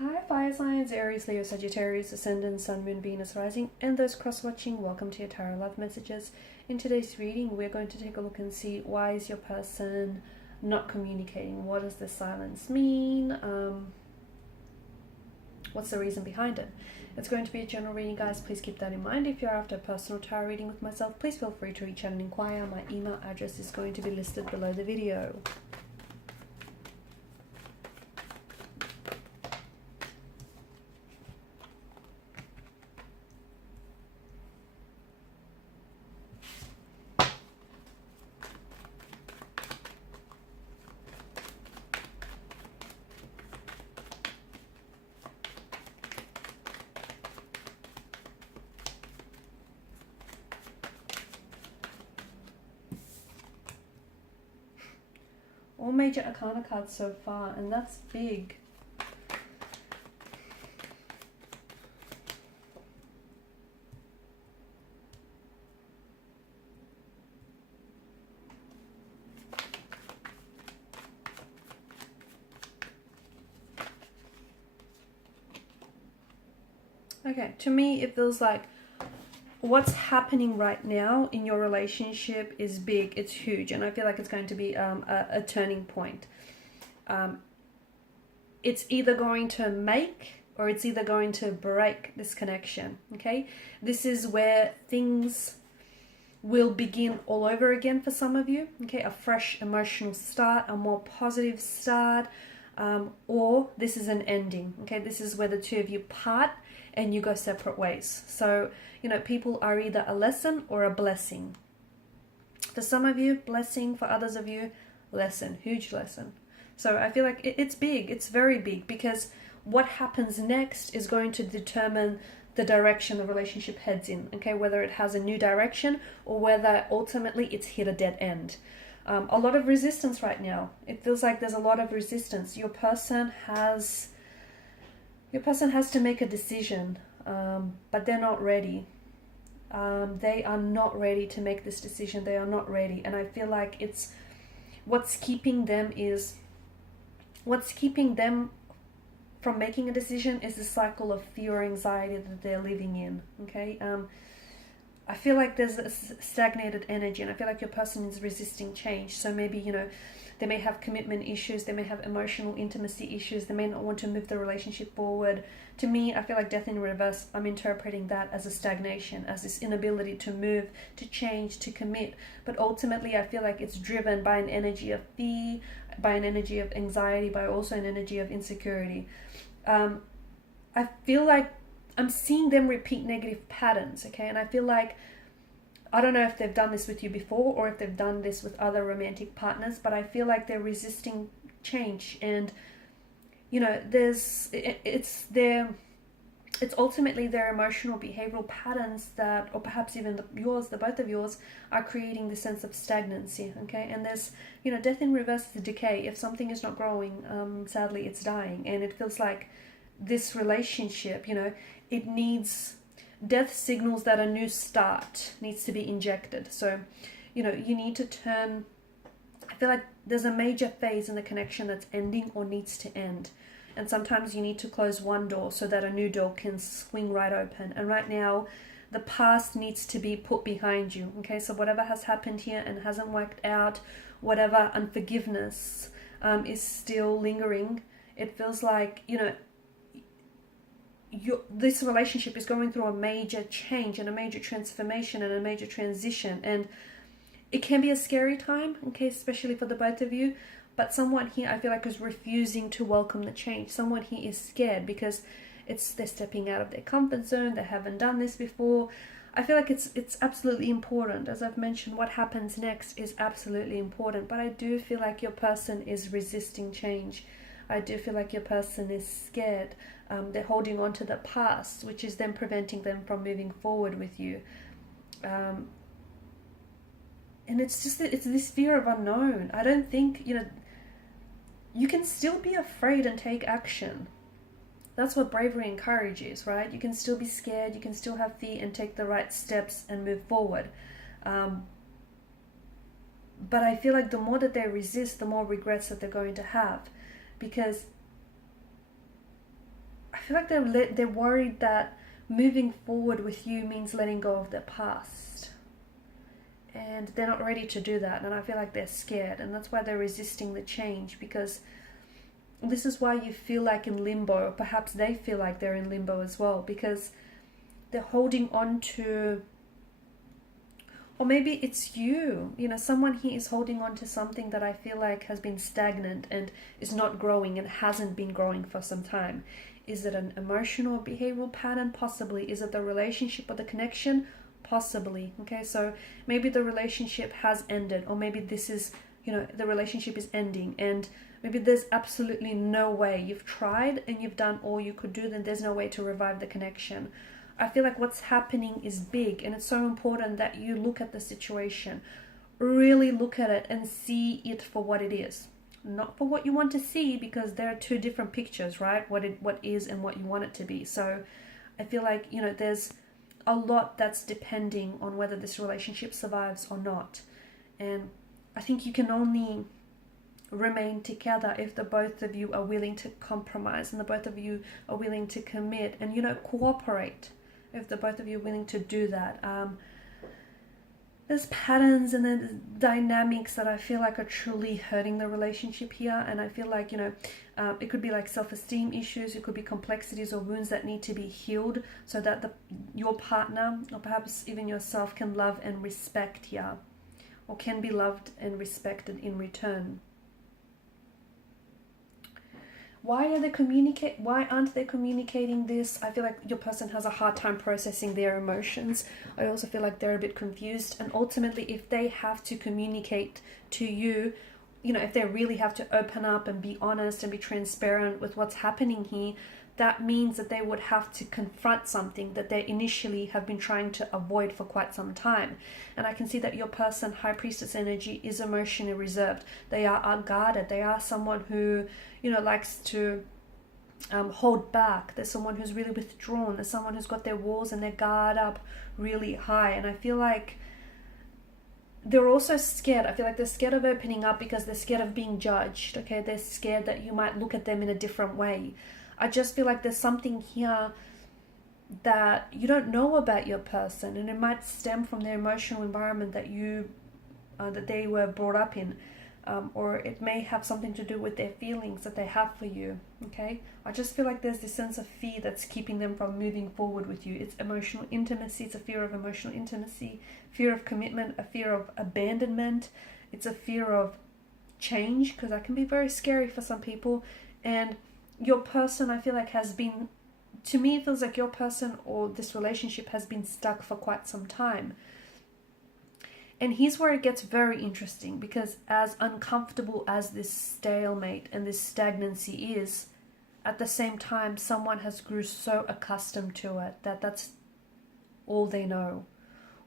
Hi fire signs, Aries, Leo, Sagittarius, Ascendant, Sun, Moon, Venus, Rising, and those cross-watching, welcome to your Tarot Love Messages. In today's reading, we're going to take a look and see why is your person not communicating? What does this silence mean? What's the reason behind it? It's going to be a general reading, guys. Please keep that in mind. If you're after a personal tarot reading with myself, please feel free to reach out and inquire. My email address is going to be listed below the video. All major arcana cards so far, and that's big. Okay, to me it feels like what's happening right now in your relationship is big, it's huge, and I feel like it's going to be a turning point. It's either going to make or it's either going to break this connection, okay? This is where things will begin all over again for some of you, okay? A fresh emotional start, a more positive start, or this is an ending, okay? This is where the two of you part and you go separate ways. So, you know, people are either a lesson or a blessing. For some of you, blessing. For others of you, lesson, huge lesson. So I feel like it's big, it's very big, because what happens next is going to determine the direction the relationship heads in, okay? Whether it has a new direction or whether ultimately it's hit a dead end. A lot of resistance right now. It feels like there's a lot of resistance. Your person has to make a decision, but they're not ready. They are not ready to make this decision. They are not ready. And I feel like it's what's keeping them from making a decision is the cycle of fear or anxiety that they're living in. Okay. I feel like there's a stagnated energy, and I feel like your person is resisting change. So maybe, you know, they may have commitment issues, they may have emotional intimacy issues, they may not want to move the relationship forward. To me, I feel like death in reverse, I'm interpreting that as a stagnation, as this inability to move, to change, to commit. But ultimately, I feel like it's driven by an energy of fear, by an energy of anxiety, by also an energy of insecurity. I feel like I'm seeing them repeat negative patterns, okay? And I feel like, I don't know if they've done this with you before or if they've done this with other romantic partners, but I feel like they're resisting change. And, you know, it's ultimately their emotional behavioral patterns that, or perhaps even the both of yours, are creating this sense of stagnancy, okay? And there's, you know, death in reverse is decay. If something is not growing, sadly, it's dying. And it feels like this relationship, you know, it needs, death signals that a new start needs to be injected. So, you know, you need to turn, I feel like there's a major phase in the connection that's ending or needs to end. And sometimes you need to close one door so that a new door can swing right open. And right now, the past needs to be put behind you, okay? So whatever has happened here and hasn't worked out, whatever unforgiveness is still lingering, it feels like, you know, this relationship is going through a major change and a major transformation and a major transition, and it can be a scary time, okay, especially for the both of you. But someone here, I feel like, is refusing to welcome the change. Someone here is scared because they're stepping out of their comfort zone. They haven't done this before. I feel like it's absolutely important. As I've mentioned, what happens next is absolutely important, but I do feel like your person is resisting change. I do feel like your person is scared. They're holding on to the past, which is then preventing them from moving forward with you. And it's just that it's this fear of unknown. I don't think, you know, you can still be afraid and take action. That's what bravery and courage is, right? You can still be scared, you can still have fear and take the right steps and move forward. But I feel like the more that they resist, the more regrets that they're going to have. Because feel like they're worried that moving forward with you means letting go of their past. And they're not ready to do that. And I feel like they're scared. And that's why they're resisting the change, because this is why you feel like in limbo, or perhaps they feel like they're in limbo as well, because they're holding on to, or maybe it's you, someone here is holding on to something that I feel like has been stagnant and is not growing and hasn't been growing for some time. Is it an emotional or behavioral pattern? Possibly. Is it the relationship or the connection? Possibly. Okay, so maybe the relationship has ended, or maybe this is, the relationship is ending, and maybe there's absolutely no way. You've tried and you've done all you could do, then there's no way to revive the connection. I feel like what's happening is big, and it's so important that you look at the situation, really look at it and see it for what it is. Not for what you want to see, because there are two different pictures, right? What is and what you want it to be. So I feel like, there's a lot that's depending on whether this relationship survives or not. And I think you can only remain together if the both of you are willing to compromise, and the both of you are willing to commit and, cooperate. If the both of you are willing to do that. There's patterns and there's dynamics that I feel like are truly hurting the relationship here. And I feel like, it could be like self-esteem issues. It could be complexities or wounds that need to be healed so that your partner, or perhaps even yourself, can love and respect here, or can be loved and respected in return. Why aren't they communicating this? I feel like your person has a hard time processing their emotions. I also feel like they're a bit confused. And ultimately, if they have to communicate to you, if they really have to open up and be honest and be transparent with what's happening here, that means that they would have to confront something that they initially have been trying to avoid for quite some time. And I can see that your person, High Priestess energy, is emotionally reserved. They are guarded. They are someone who, likes to hold back. There's someone who's really withdrawn. There's someone who's got their walls and their guard up really high. And I feel like they're also scared. I feel like they're scared of opening up because they're scared of being judged. Okay, they're scared that you might look at them in a different way. I just feel like there's something here that you don't know about your person, and it might stem from their emotional environment that they were brought up in, or it may have something to do with their feelings that they have for you. Okay, I just feel like there's this sense of fear that's keeping them from moving forward with you. It's emotional intimacy. It's a fear of emotional intimacy, fear of commitment, a fear of abandonment. It's a fear of change, because that can be very scary for some people. And your person, I feel like, to me, it feels like your person or this relationship has been stuck for quite some time. And here's where it gets very interesting, because as uncomfortable as this stalemate and this stagnancy is, at the same time, someone has grew so accustomed to it that that's all they know,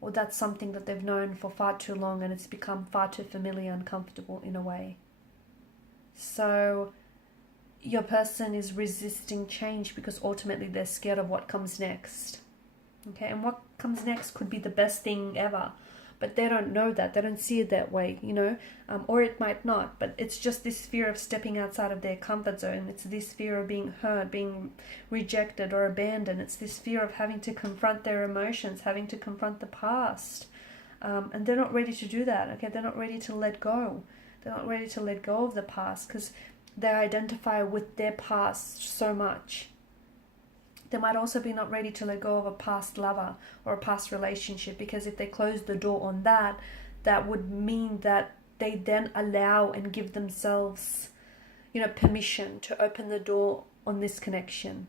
or that's something that they've known for far too long, and it's become far too familiar and comfortable in a way. So your person is resisting change because ultimately they're scared of what comes next. Okay, and what comes next could be the best thing ever, but they don't know that. They don't see it that way, or it might not, but it's just this fear of stepping outside of their comfort zone. It's this fear of being hurt, being rejected or abandoned. It's this fear of having to confront their emotions, having to confront the past, and they're not ready to do that. Okay, they're not ready to let go. They're not ready to let go of the past because they identify with their past so much. They might also be not ready to let go of a past lover or a past relationship, because if they close the door on that, that would mean that they then allow and give themselves, permission to open the door on this connection.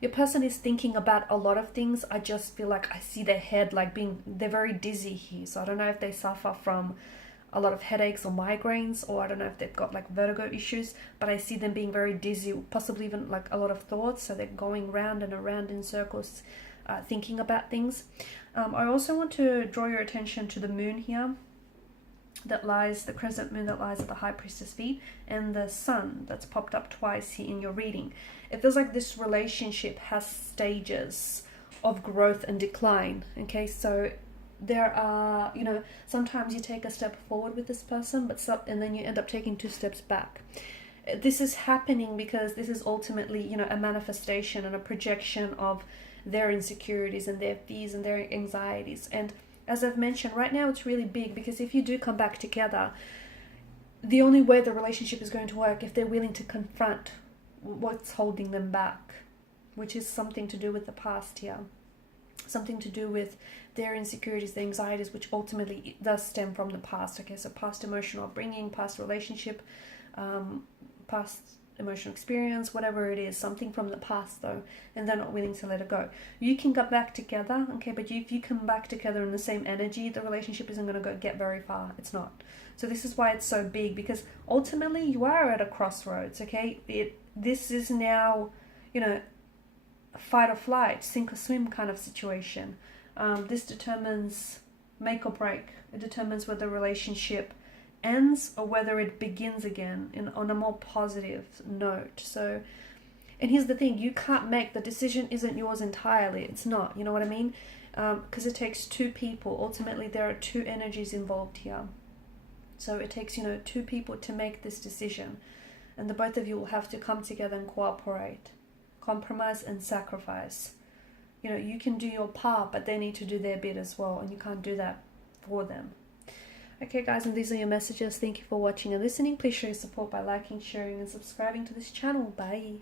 Your person is thinking about a lot of things. I just feel like I see their head they're very dizzy here. So I don't know if they suffer from a lot of headaches or migraines, or I don't know if they've got vertigo issues, but I see them being very dizzy, possibly even a lot of thoughts. So they're going round and around in circles, thinking about things. I also want to draw your attention to the moon here, the crescent moon that lies at the High Priestess feet, and the sun that's popped up twice here in your reading. It feels like this relationship has stages of growth and decline. Okay, so there are, sometimes you take a step forward with this person, and then you end up taking 2 steps back. this is happening because this is ultimately, you know, a manifestation and a projection of their insecurities and their fears and their anxieties. And as I've mentioned, right now it's really big, because if you do come back together, the only way the relationship is going to work if they're willing to confront what's holding them back, which is something to do with the past here, something to do with their insecurities, their anxieties, which ultimately does stem from the past. Okay, so past emotional upbringing, past relationship, past emotional experience, whatever it is, something from the past though, and they're not willing to let it go. You can get back together, okay, but if you come back together in the same energy, the relationship isn't going to get very far. It's not. So this is why it's so big, because ultimately you are at a crossroads, okay? This is now, you know, a fight or flight, sink or swim kind of situation. This determines make or break. It determines whether the relationship ends or whether it begins again on a more positive note. So, and here's the thing, you can't make, the decision isn't yours entirely. It's not, you know what I mean? Because it takes two people. Ultimately, there are two energies involved here. So it takes, you know, two people to make this decision. And the both of you will have to come together and cooperate, compromise and sacrifice. You know, you can do your part, but they need to do their bit as well, and you can't do that for them. Okay guys, and these are your messages. Thank you for watching and listening. Please show your support by liking, sharing and subscribing to this channel. Bye.